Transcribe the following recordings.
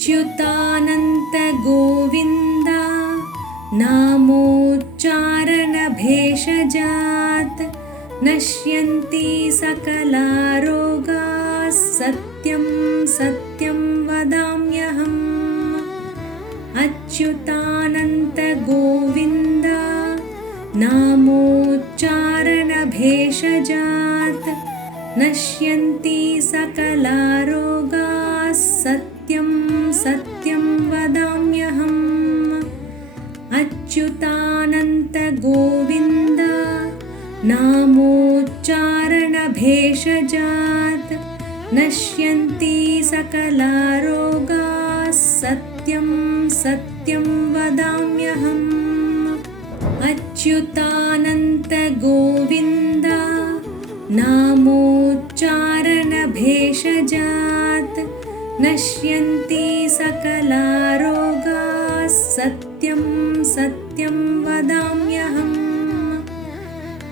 अच्युतानन्त गोविन्द नामोच्चारणभेषजात् नश्यन्ति सकलारोगाः सत्यं सत्यं वदाम्यहम्। अच्युतानन्त गोविन्द नामोच्चारणभेषजात् नश्यन्ति सकलारोगाः सत्यं सत्यं वदाम्यहम्। अच्युतानन्त गोविन्द नामोच्चारणभेषजात् नश्यन्ति सकलारोगाः सत्यं सत्यं वदाम्यहम्। अच्युतानन्त गोविन्द नामोच्चारणभेषजात् नश्यन्ति सकलारोगाः सत्यं सत्यं वदाम्यहम्।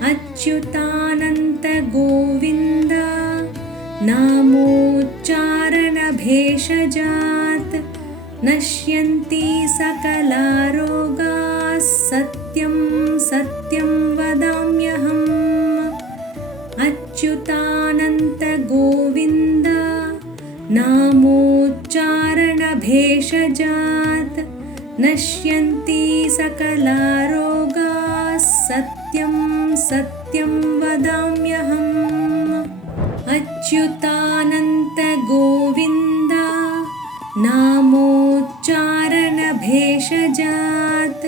अच्युतानन्त गोविन्द नामोच्चारणभेषजात् नश्यन्ति सकलारोगाः सत्यं सत्यं वदाम्यहम्। अच्युतानन्त गोविन्द नामोच्चारणभेषजात् नश्यन्ति सकलारोगाः सत्यं सत्यं वदाम्यहम्। अच्युतानन्त गोविन्द नामोच्चारणभेषजात्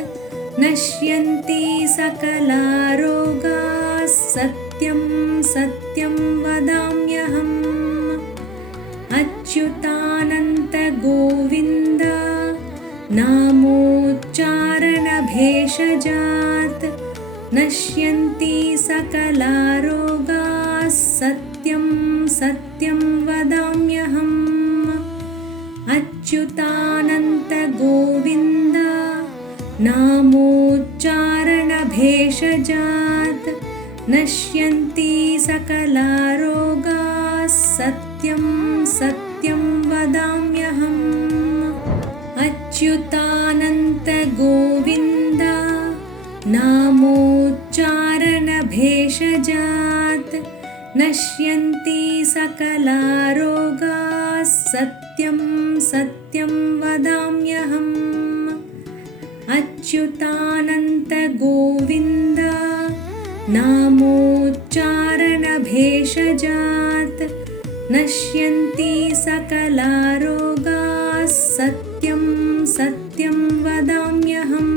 नश्यन्ति सकलारोगाः सत्यं सत्यं वदाम्यहम्। अच्युतानन्त गोविन्द नामोच्चारणभेषजात् नश्यन्ति सकलारोगाः सत्यं सत्यं वदाम्यहम्। अच्युतानन्त गोविन्द नामोच्चारणभेषजात् नश्यन्ति सकलारोगाः सत्यं सत्यं वदाम्यहम्। अच्युतानन्त गोविन्द नामोच्चारणभेषजात् नश्यन्ति सकलारोगाः सत्यं सत्यं वदाम्यहम्। अच्युतानन्त गोविन्द नामोच्चारणभेषजात् नश्यन्ति सकलारोगाः सत्यं सत्यं वदाम्यहम्।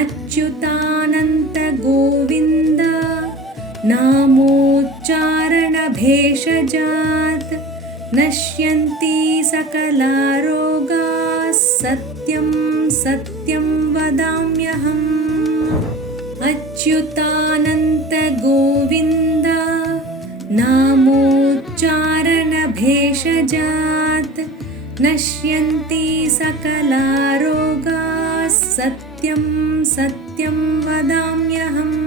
अच्युतानन्त गोविन्द नामोच्चारणभेषजात् नश्यन्ति सकलारोगाः सत्यं सत्यं वदाम्यहम्। अच्युतानन्त गोविन्द नामोच्चारणभेषजात् नश्यन्ति सकलारोगाः सत्यं सत्यं वदाम्यहम्।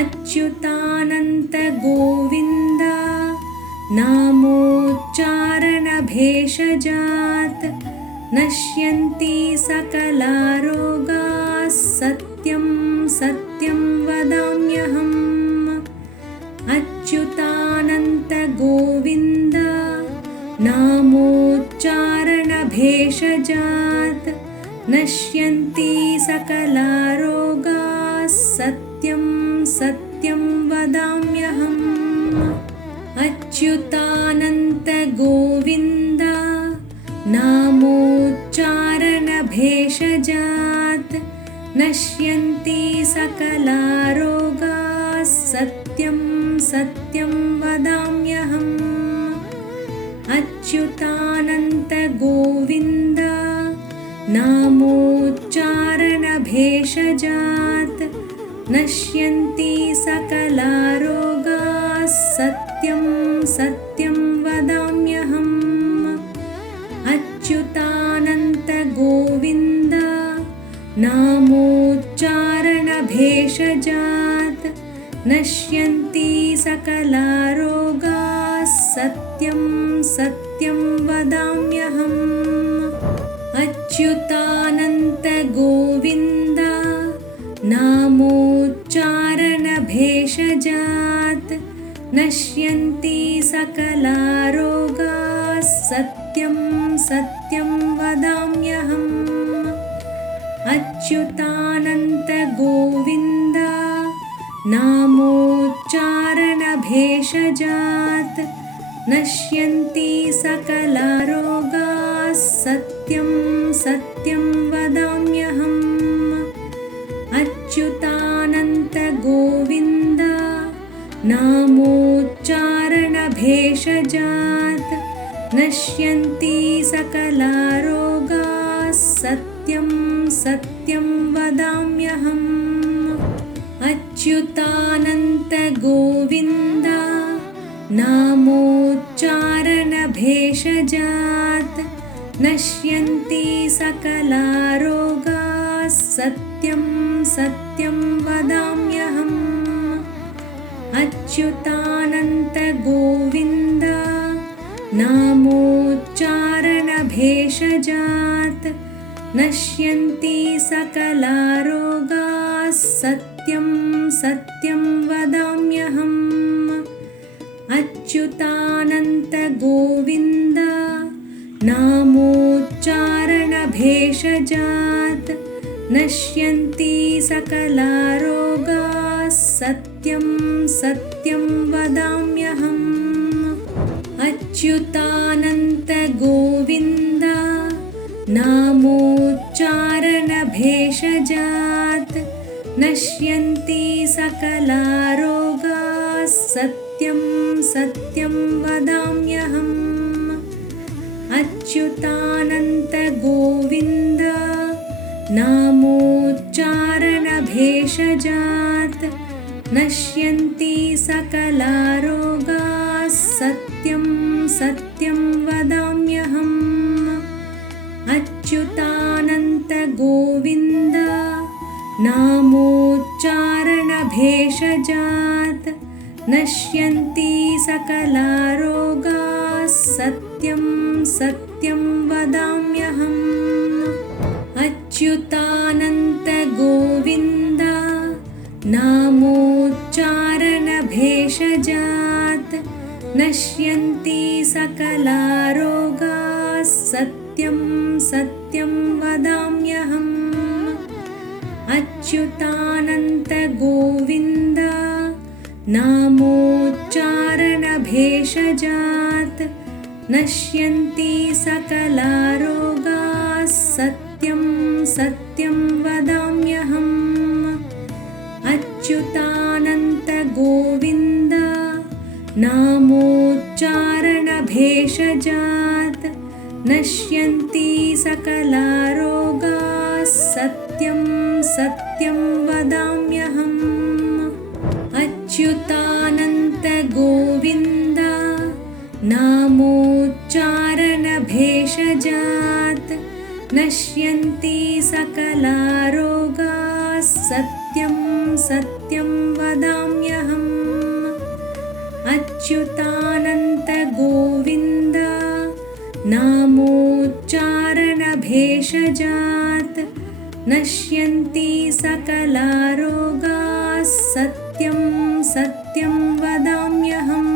अच्युतानन्त गोविन्द नामोच्चारणभेषजात् नश्यन्ति सकलारोगाः सत्यं सत्यं वदाम्यहम्। अच्युतानन्त गोविन्द नामोच्चारणभेषजात् नश्यन्ति सकलारोगाः सत्यं सत्यं वदाम्यहम्। अच्युतानन्त गोविन्द नामोच्चारणभेषजात् नश्यन्ति सकलारोगाः सत्यं सत्यं वदाम्यहम्। अच्युतानन्त गोविन्द नामोच्चारणभेषजात् नश्यन्ति सकलारोगाः सत्यं सत्यं वदाम्यहम्। अच्युतानन्त गोविन्द नामोच्चारणभेषजात् नश्यन्ति सकलारोगाः सत्यं सत्यं वदाम्यहम् अच्युतानन्तगोविन्द नामोच्चारणभेषजात् नश्यन्ति सकलारोगाः सत्यं सत्यं वदाम्यहम् अच्युतानन्तगोविन्द नामोच्चारणभेषजात् नश्यन्ति सकलारोगाः सत्यं सत्यं वदाम्यहम् अच्युतानन्तगोविन्द नामोच्चारणभेषजात् नश्यन्ति सकलारोगाः सत्यं सत्यं वदाम्यहम् अच्युतानन्तगोविन्द नामोच्चारणभेषजात् नश्यन्ति सकलारोगाः सत्यं सत्यं वदाम्यहम् अच्युतानन्तगोविन्द नामोच्चारणभेषजात् नश्यन्ति सकलारोगाः सत्यं सत्यं वदाम्यहम् अच्युतानन्तगोविन्द नामोच्चारणभेषजात् नश्यन्ति सकलारोगाः सत्यं सत्यं वदाम्यहम् अच्युतानन्तगोविन्द नामोच्चारणभेषजात् नश्यन्ति सकलारोगाः सत्यं सत्यं वदाम्यहम् अच्युतानन्तगोविन्द नामोच्चारणभेषजात् नश्यन्ति सकलारोगाः सत्यं सत्यं वदाम्यहम् अच्युतानन्तगोविन्द नामोच्चारणभेषजात् नश्यन्ति सकलारोगाः सत्यं सत्यं वदाम्यहम् अच्युतानन्तगोविन्द नामोच्चारणभेषजात् नश्यन्ति सकलारोगाः सत्यं सत्यं वदाम्यहम् अच्युतानन्तगोविन्द नामोच्चारणभेषजात् नश्यन्ति सकलारोगाः सत्यं सत्यं वदाम्यहम् अच्युतानन्तगोविन्द नामोच्चारणभेषजात् नश्यन्ति सकलारोगाः सत्यं सत्यं वदाम्यहम् अच्युतानन्तगोविन्द नामोच्चारणभेषजात् नश्यन्ति सकलारोगाः सत्यं सत्यं वदाम्यहम् अच्युतानन्तगोविन्द नामोच्चारणभेषजात् नश्यन्ति सकलारोगाः सत्यं सत्यं वदाम्यहम्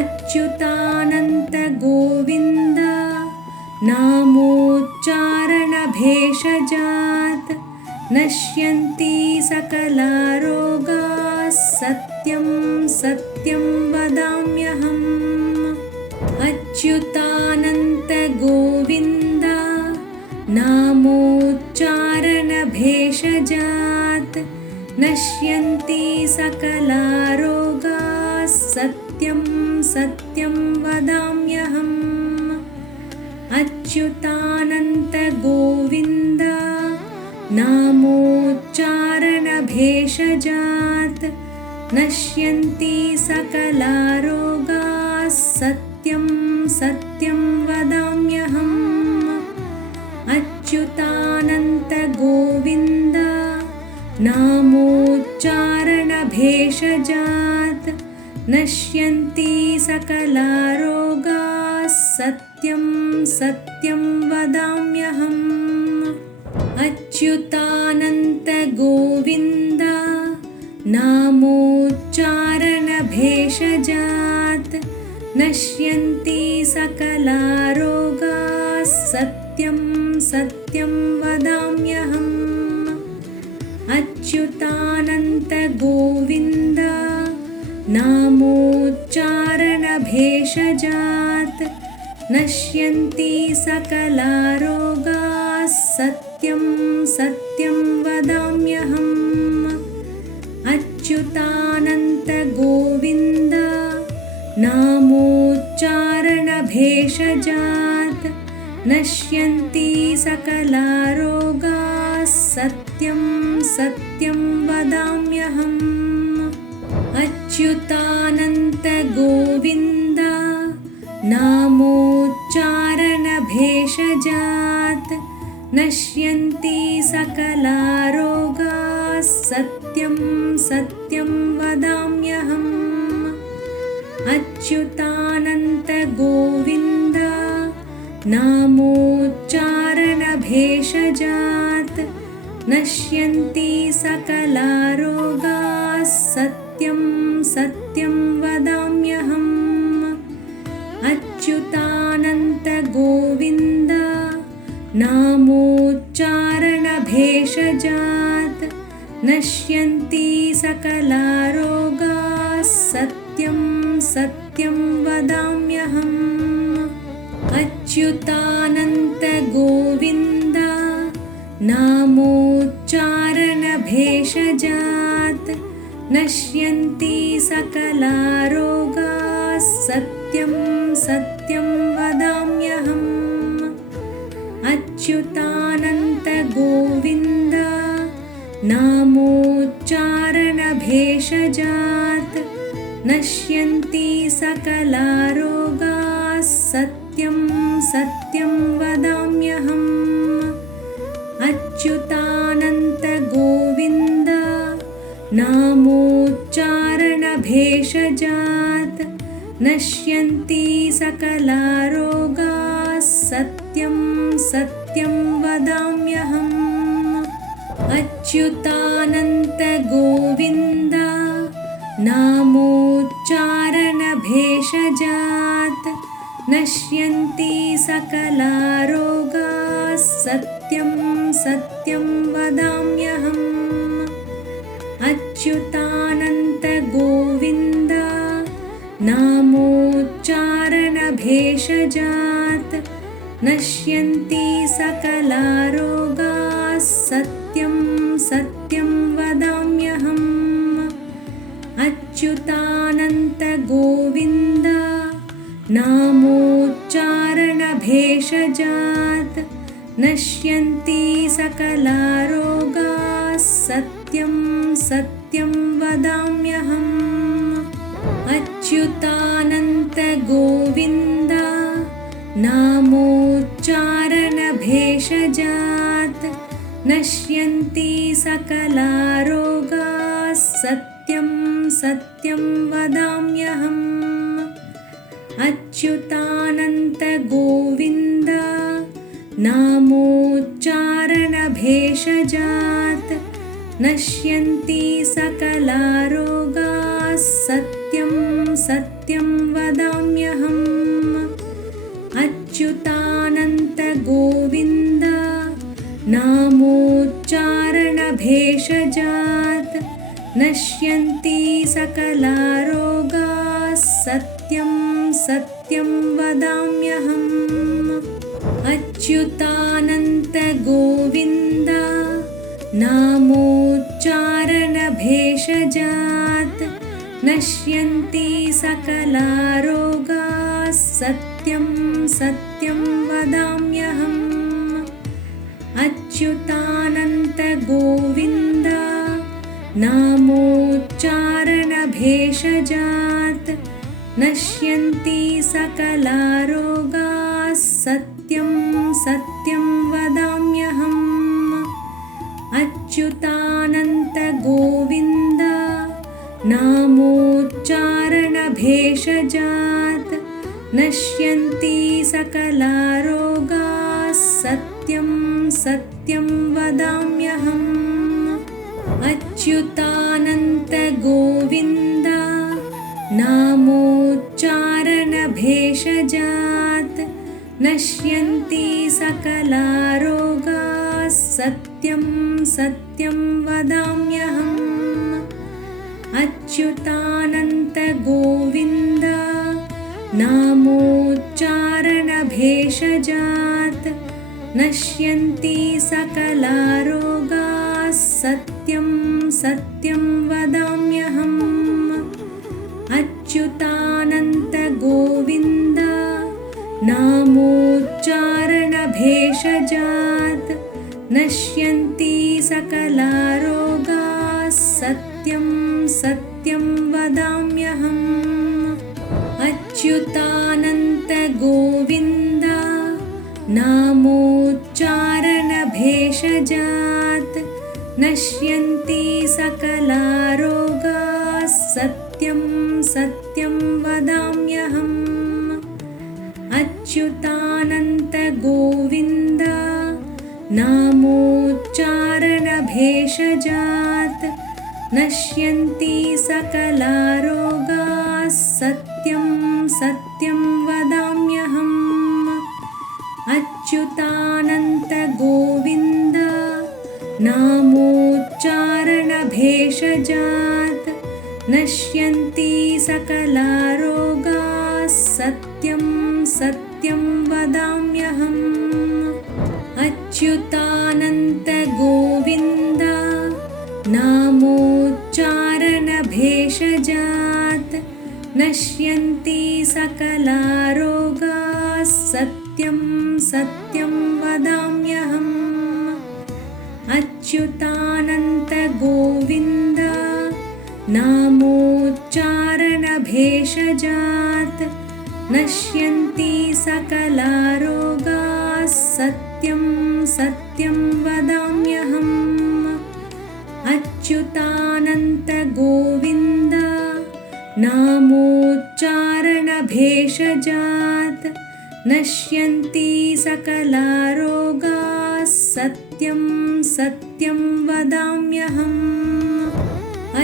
अच्युतानन्तगोविन्द नामोच्चारणभेषजात् नश्यन्ति सकलारोगाः सत्यं सत्यं वदाम्यहम् अच्युतानन्तगोविन्द नामोच्चारणभेषजात् नश्यन्ति सकलारोगाः सत्यं सत्यं वदाम्यहम् अच्युतानन्तगोविन्द नामोच्चारणभेषजात् नश्यन्ति सकलारोगाः सत्यं सत्यं वदाम्यहम् अच्युतानन्तगोविन्द नामोच्चारणभेषजात् नश्यन्ति सकलारोगाः सत्यं सत्यं वदाम्यहम् अच्युतानन्त गोविन्द नामोच्चारणभेषजात् नश्यन्ति सकला रोगाः सत्यं सत्यं वदाम्यहम् अच्युतानन्त गोविन्द नामोच्चारणभेषजात् नश्यन्ति सकला रोगाः सत्यं सत्यं वदाम्यहम् अच्युतानन्त गोविन्द नामोच्चारणभेषजात् नश्यन्ति सकला रोगाः सत्यं सत्यं वदाम्यहम् अच्युतानन्त गोविन्द नामोच्चारणभेषजात् नश्यन्ति सकला रोगाः सत्यं सत्यं वदाम्यहम् अच्युतानन्त गोविन्द नामोच्चारणभेषजात् नश्यन्ति सकला रोगाः सत्यं सत्यं वदाम्यहम् अच्युतानन्त गोविन्द नामोच्चारणभेषजात् नश्यन्ति सकला रोगाः सत्यं सत्यं वदाम्यहम् अच्युतानन्त गोविन्द नामोच्चारणभेषजात् नश्यन्ति सकला रोगाः सत्यं सत्यं वदाम्यहम् अच्युतानन्त गोविन्द नामोच्चारणभेषजात् नश्यन्ति सकला रोगाः सत्यं सत्यं वदाम्यहम् अच्युतानन्त गोविन्द नामोच्चारणभेषजात् नश्यन्ति सकला रोगाः सत्यं सत्यं वदाम्यहम् अच्युतानन्त गोविन्द नामोच्चारणभेषजात् नश्यन्ति सकला रोगाः सत्यं सत्यं वदाम्यहम् अच्युतानन्त गोविन्द नामोच्चारणभेषजात् नश्यन्ति सकला रोगाः सत्यं सत्यं वदाम्यहम् अच्युतानन्त गोविन्द नामोच्चारणभेषजात् नश्यन्ति सकला रोगाः सत्यं सत्यं वदाम्यहम् अच्युतानन्त गोविन्द नामोच्चारणभेषजात् नश्यन्ति सकला रोगाः सत्यं सत्यं वदाम्यहम् अच्युतानन्त गोविन्द नामोच्चारणभेषजात् नश्यन्ति सकला रोगाः सत्यं सत्यं वदाम्यहम् अच्युतानन्त गोविन्द नामोच्चारणभेषजात् नश्यन्ति सकला रोगाः सत्यं सत्यं वदाम्यहम् अच्युतानन्त गोविन्द नामोच्चारणभेषजात् नश्यन्ति सकला रोगाः सत्यं सत्यं वदाम्यहम् अच्युतानन्त गोविन्द नामोच्चारणभेषजात् नश्यन्ति सकला रोगाः सत्यं सत्यं वदाम्यहम् अच्युतानन्त गोविन्द नामोच्चारणभेषजात् नश्यन्ति सकलारोगाः सत्यं सत्यं वदाम्यहम् अच्युतानन्त गोविन्द नामोच्चारणभेषजात् नश्यन्ति सकलारोगाः सत्यं सत्यं वदाम्यहम् अच्युतानन्त गोविन्द नामोच्चारणभेषजात् नश्यन्ति सकलारोगाः सत्यं सत्यं वदाम्यहम् अच्युतानन्त गोविन्द नामोच्चारणभेषजात् नश्यन्ति सकलारोगाः सत्यं सत्यं वदाम्यहम् अच्युतानन्त गोविन्द नामोच्चारणभेषजात् नश्यन्ति सकलारोगाः सत्यं सत्यं वदाम्यहम् अच्युतानन्त गोविन्द नामोच्चारणभेषजात् नश्यन्ति सकलारोगाः सत्यं सत्यं वदाम्यहम् अच्युतानन्त गोविन्द नामोच्चारणभेषजात् नश्यन्ति सकलारोगाः सत्यं सत्यं वदाम्यहम् अच्युतानन्त गोविन्द नामोच्चारणभेषजात् नश्यन्ति सकलारोगाः सत्यं सत्यं वदाम्यहम् अच्युतानन्त गोविन्द नामोच्चारणभेषजात् नश्यन्ति सकलारोगाः सत्यं सत्यं वदाम्यहम् अच्युतानन्त गोविन्द नामोच्चारणभेषजात् नश्यन्ति सकलारोगाः सत्यं सत्यं वदाम्यहम्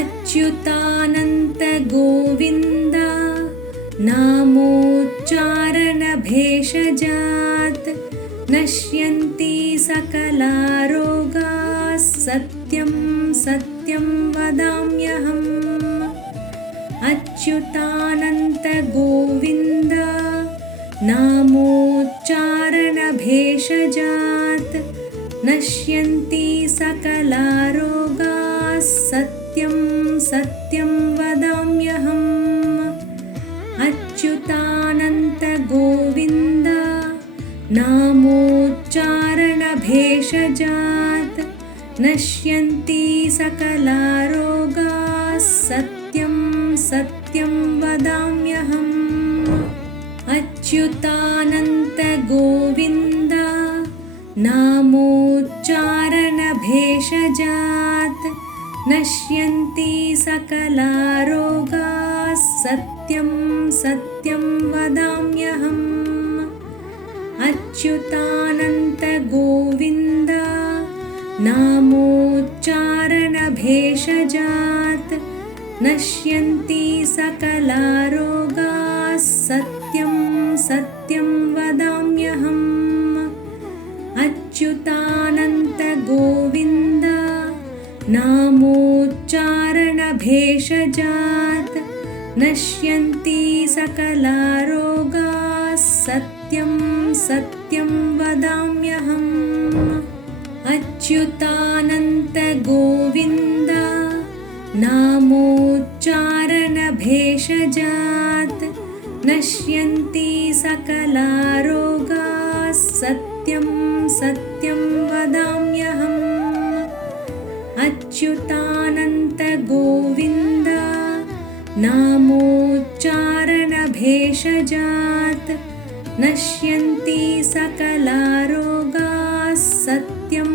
अच्युतानन्त गोविन्द नामोच्चारणभेषजात् नश्यन्ति सकलारोगाः सत्यं सत्यं वदाम्यहम् अच्युतानन्त गोविन्द नामोच्चारणभेषजात् नश्यन्ति सकलारोगाः सत्यं सत्यं वदाम्यहम् अच्युतानन्त गोविन्द नामोच्चारणभेषजात् नश्यन्ति सकलारोगाः सत्यं सत्यं वदाम्यहम् अच्युतानन्त गोविन्द नामोच्चारणभेषजात् नश्यन्ति सकलारोगाः सत्यं सत्यं वदाम्यहम् अच्युतानन्त गोविन्द नामोच्चारणभेषजात् नश्यन्ति सकलारोगाः सत्यं सत्यं वदाम्यहम् अच्युतानन्त गोविन्द नामोच्चारणभेषजात् नश्यन्ति सकलारोगाः सत्यं सत्यं वदाम्यहम् अच्युतानन्त गोविन्द नामोच्चारणभेषजात् नश्यन्ति सकलारोगाः सत्यं सत्यं वदाम्यहम् अच्युतानन्त गोविन्द नामोच्चारणभेषजात् नश्यन्ति सकलारोगाः सत्यं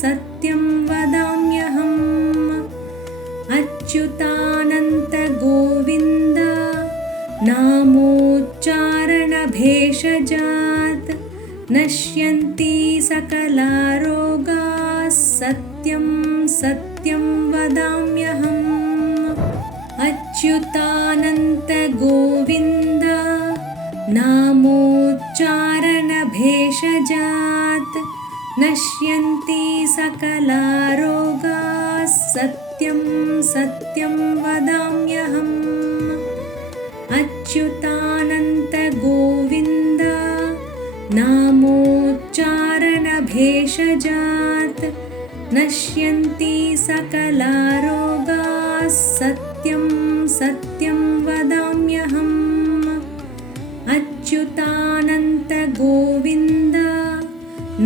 सत्यं वदाम्यहम् अच्युतानन्त गोविन्द नामोच्चारणभेषजात् नश्यन्ति सकलारोगाः सत्यं सत्यं वदाम्यहम् अच्युतानन्त गोविन्द नामोच्चारणभेषजात् नश्यन्ति सकलारोगाः सत्यं सत्यं वदाम्यहम् अच्युतानन्त गोविन्द नामोच्चारणभेषजात् नश्यन्ति सकलारोगाः सत्यं सत्यं वदाम्यहम् अच्युतानन्त गोविन्द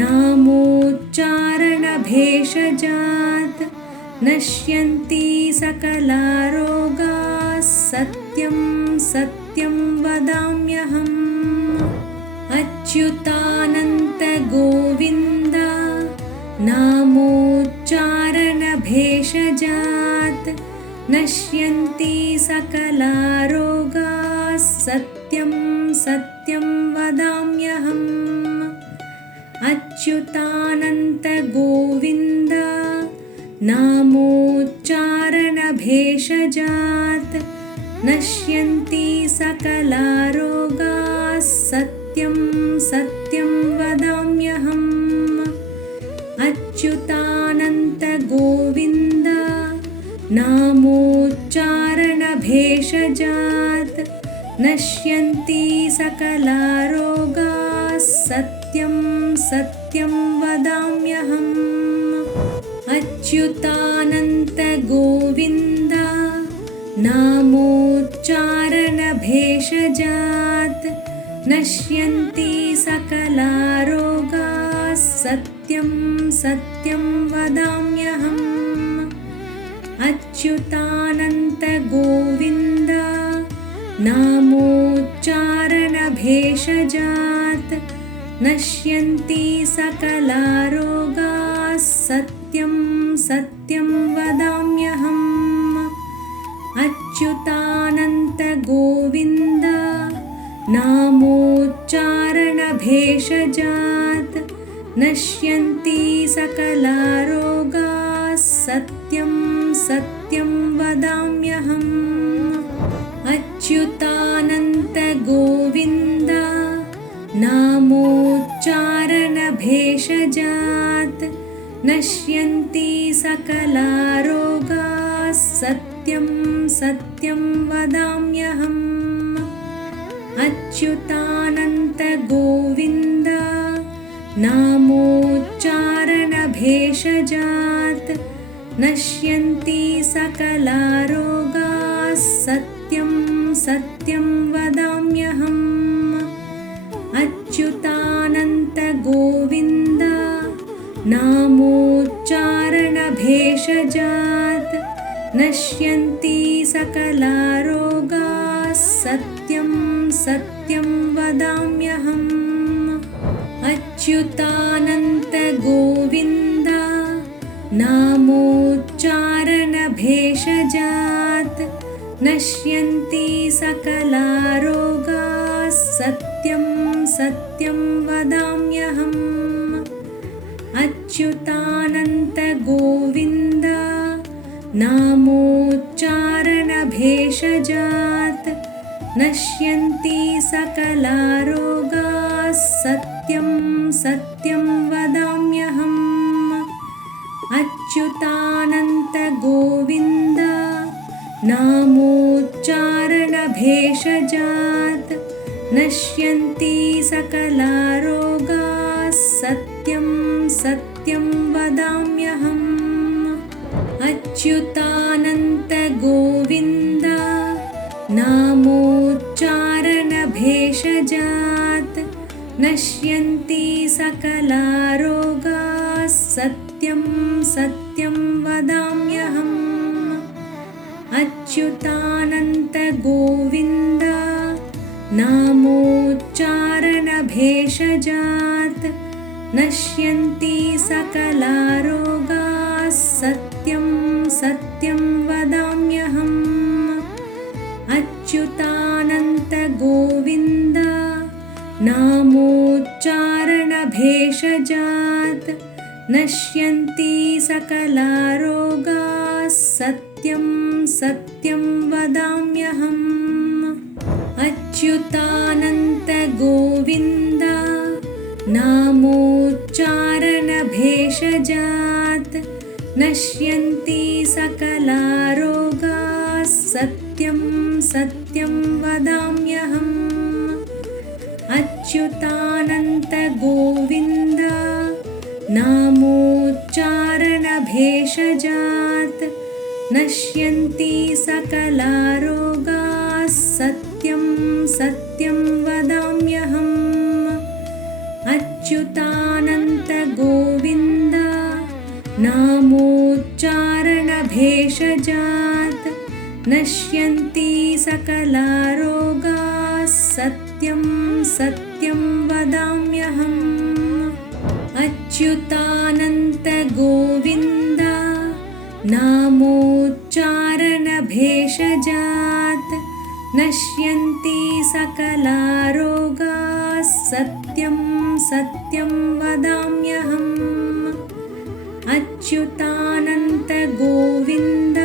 नामोच्चारणभेषजात् नश्यन्ति सकलारोगाः सत्यं सत्यं वदाम्यहम् अच्युतानन्त गोविन्द नामोच्चारणभेषजात् नश्यन्ति सकलारोगाः सत्यं सत्यं वदाम्यहम् अच्युतानन्त गोविन्द नामोच्चारणभेषजात् नश्यन्ति सकलारोगाः सत्यं सत्यं वदाम्यहम् अच्युतानन्त गोविन्द नामोच्चारणभेषजात् नश्यन्ति सकलारोगाः सत्यं सत्यं वदाम्यहम् अच्युतानन्त गोविन्द नामोच्चारणभेषजात् नश्यन्ति सकलारोगाः सत्यं सत्यं वदाम्यहम् अच्युतानन्त गोविन्द नामोच्चारणभेषजात् नश्यन्ति सकलारोगाः सत्यं सत्यं वदाम्यहम् अच्युतानन्त गोविन्द नामोच्चारणभेषजात् नश्यन्ति सकलारोगाः सत्यं सत्यं वदाम्यहम् अच्युतानन्त गोविन्द नामोच्चारणभेषजात् नश्यन्ति सकलारोगाः सत्यं सत्यं वदाम्यहम् अच्युतानन्त गोविन्द नामोच्चारणभेषजात् नश्यन्ति सकलारोगाः सत्यं सत्यं वदाम्यहम् अच्युतानन्त गोविन्द नामोच्चारणभेषजात् नश्यन्ति सकलारोगाः सत्यं सत्यं वदाम्यहम् अच्युतानन्त गोविन्द नामोच्चारणभेषजात् नश्यन्ति सकलारोगाः सत्यं सत्यं वदाम्यहम् अच्युतानन्त गोविन्द नामोच्चारणभेषजात् नश्यन्ति सकलारोगाः सत्यं सत्यं वदाम्यहम् अच्युतानन्त गोविन्द नामोच्चारणभेषजात् नश्यन्ति सकलारोगाः सत्यं सत्यं वदाम्यहम् अच्युतानन्त गोविन्द नामोच्चारणभेषजात् नश्यन्ति सकलारोगाः सत्यं सत्यं वदाम्यहम् अच्युतानन्त गोविन्द नामोच्चारणभेषजात् नश्यन्ति सकलारोगाः सत्यं सत्यं वदाम्यहम् अच्युतानन्त गोविन्द नामोच्चारणभेषजात् नश्यन्ति सकलारोगाः सत्यं सत्यं वदाम्यहम् अच्युतानन्त गोविन्द नामोच्चारणभेषजात् नश्यन्ति सकलारोगाः सत्यं सत्यं वदाम्यहम् अच्युतानन्त गोविन्द नामोच्चारणभेषजात् नश्यन्ति सकलारोगाः सत्यं सत्यं वदाम्यहम् अच्युतानन्त गोविन्द नामोच्चारणभेषजात् नश्यन्ति सकलारोगाः सत्यं सत्यं वदाम्यहम् अच्युतानन्त गोविन्द नामोच्चारणभेषजात् नश्यन्ति सकलारोगाः सत्यं सत्यं वदाम्यहम् अच्युतानन्त गोविन्द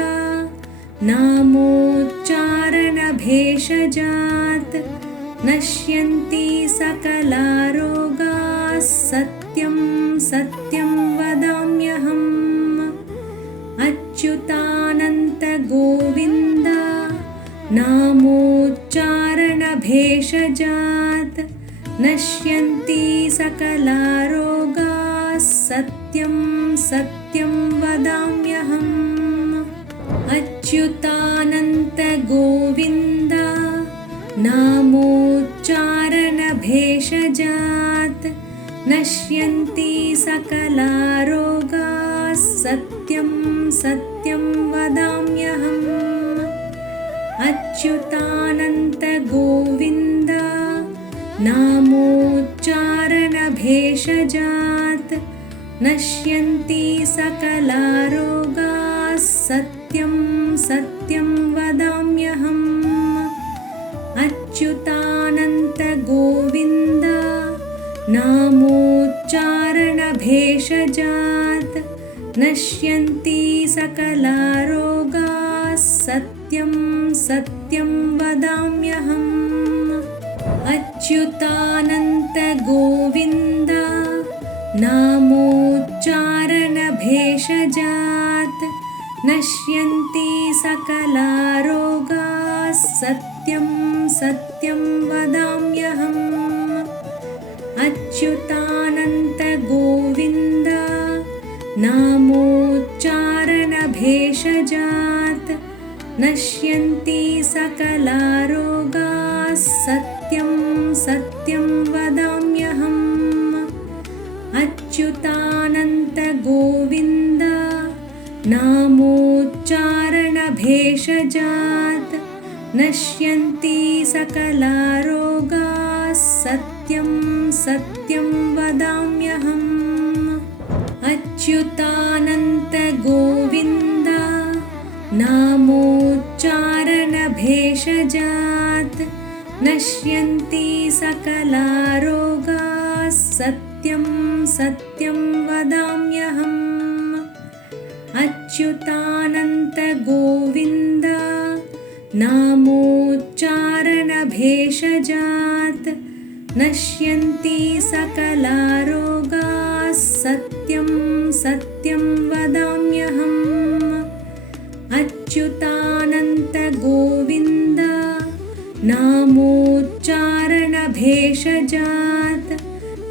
नामोच्चारणभेषजात् नश्यन्ति सकलारोगाः सत्यं सत्यं वदाम्यहम् अच्युतानन्त गोविन्द नामोच्चारणभेषजात् नश्यन्ति सकलारोगाः सत्यं सत्यं वदाम्यहम् अच्युतानन्त गोविन्द नामोच्चारणभेषजात् नश्यन्ति सकलारोगाः सत्यं सत्यं वदाम्यहम् अच्युतानन्त गोविन्द नामोच्चारणभेषजात् नश्यन्ति सकलारोगाः सत्यं सत्यं वदाम्यहम् अच्युतानन्त गोविन्द नामोच्चारणभेषजात् नश्यन्ति सकलारोगाः सत्यं सत्यं वदाम्यहम् अच्युतानन्त गोविन्द नामोच्चारणभेषजात् नश्यन्ति सकलारोगाः सत्यं सत्यं वदाम्यहम् अच्युतानन्त गोविन्द नामोच्चारणभेषजात् नश्यन्ति सकलारोगाः सत्यं सत्यं वदाम्यहम् अच्युतानन्त गोविन्द नामोच्चारणभेषजात् नश्यन्ति सकलारोगाः सत्यं सत्यं वदाम्यहम् अच्युतानन्त गोविन्द नामोच्चारणभेषजात् नश्यन्ति सकलारोगाः सत्यं सत्यं वदाम्यहम् अच्युतानन्त गोविन्द नामोच्चारणभेषजात् नश्यन्ति सकलारोगाः सत्यं सत्यं वदाम्यहम् अच्युतानन्त गोविन्द नामोच्चारणभेषजात्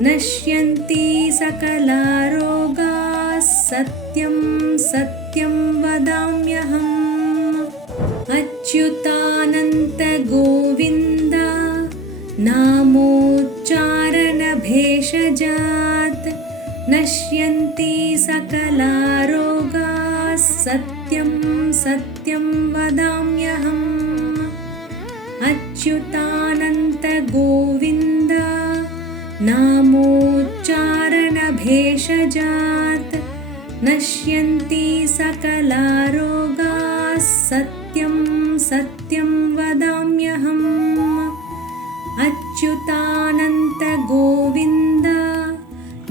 नश्यन्ति सकलारोगाः सत्यं सत्यं वदाम्यहम् अच्युतानन्त गोविन्द नामोच्चारणभेषजात् नश्यन्ति सकलारोगाः सत्यं सत्यं वदाम्यहम् अच्युतानन्त गोविन्द नामोच्चारणभेषजात् नश्यन्ति सकलारोगाः सत्यं सत्यं वदाम्यहम् अच्युतानन्त गोविन्द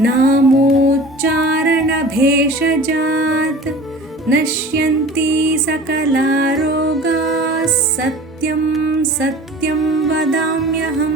नामोच्चारणभेषजात् नश्यन्ति सकला रोगाः सत्यं सत्यं वदाम्यहम्।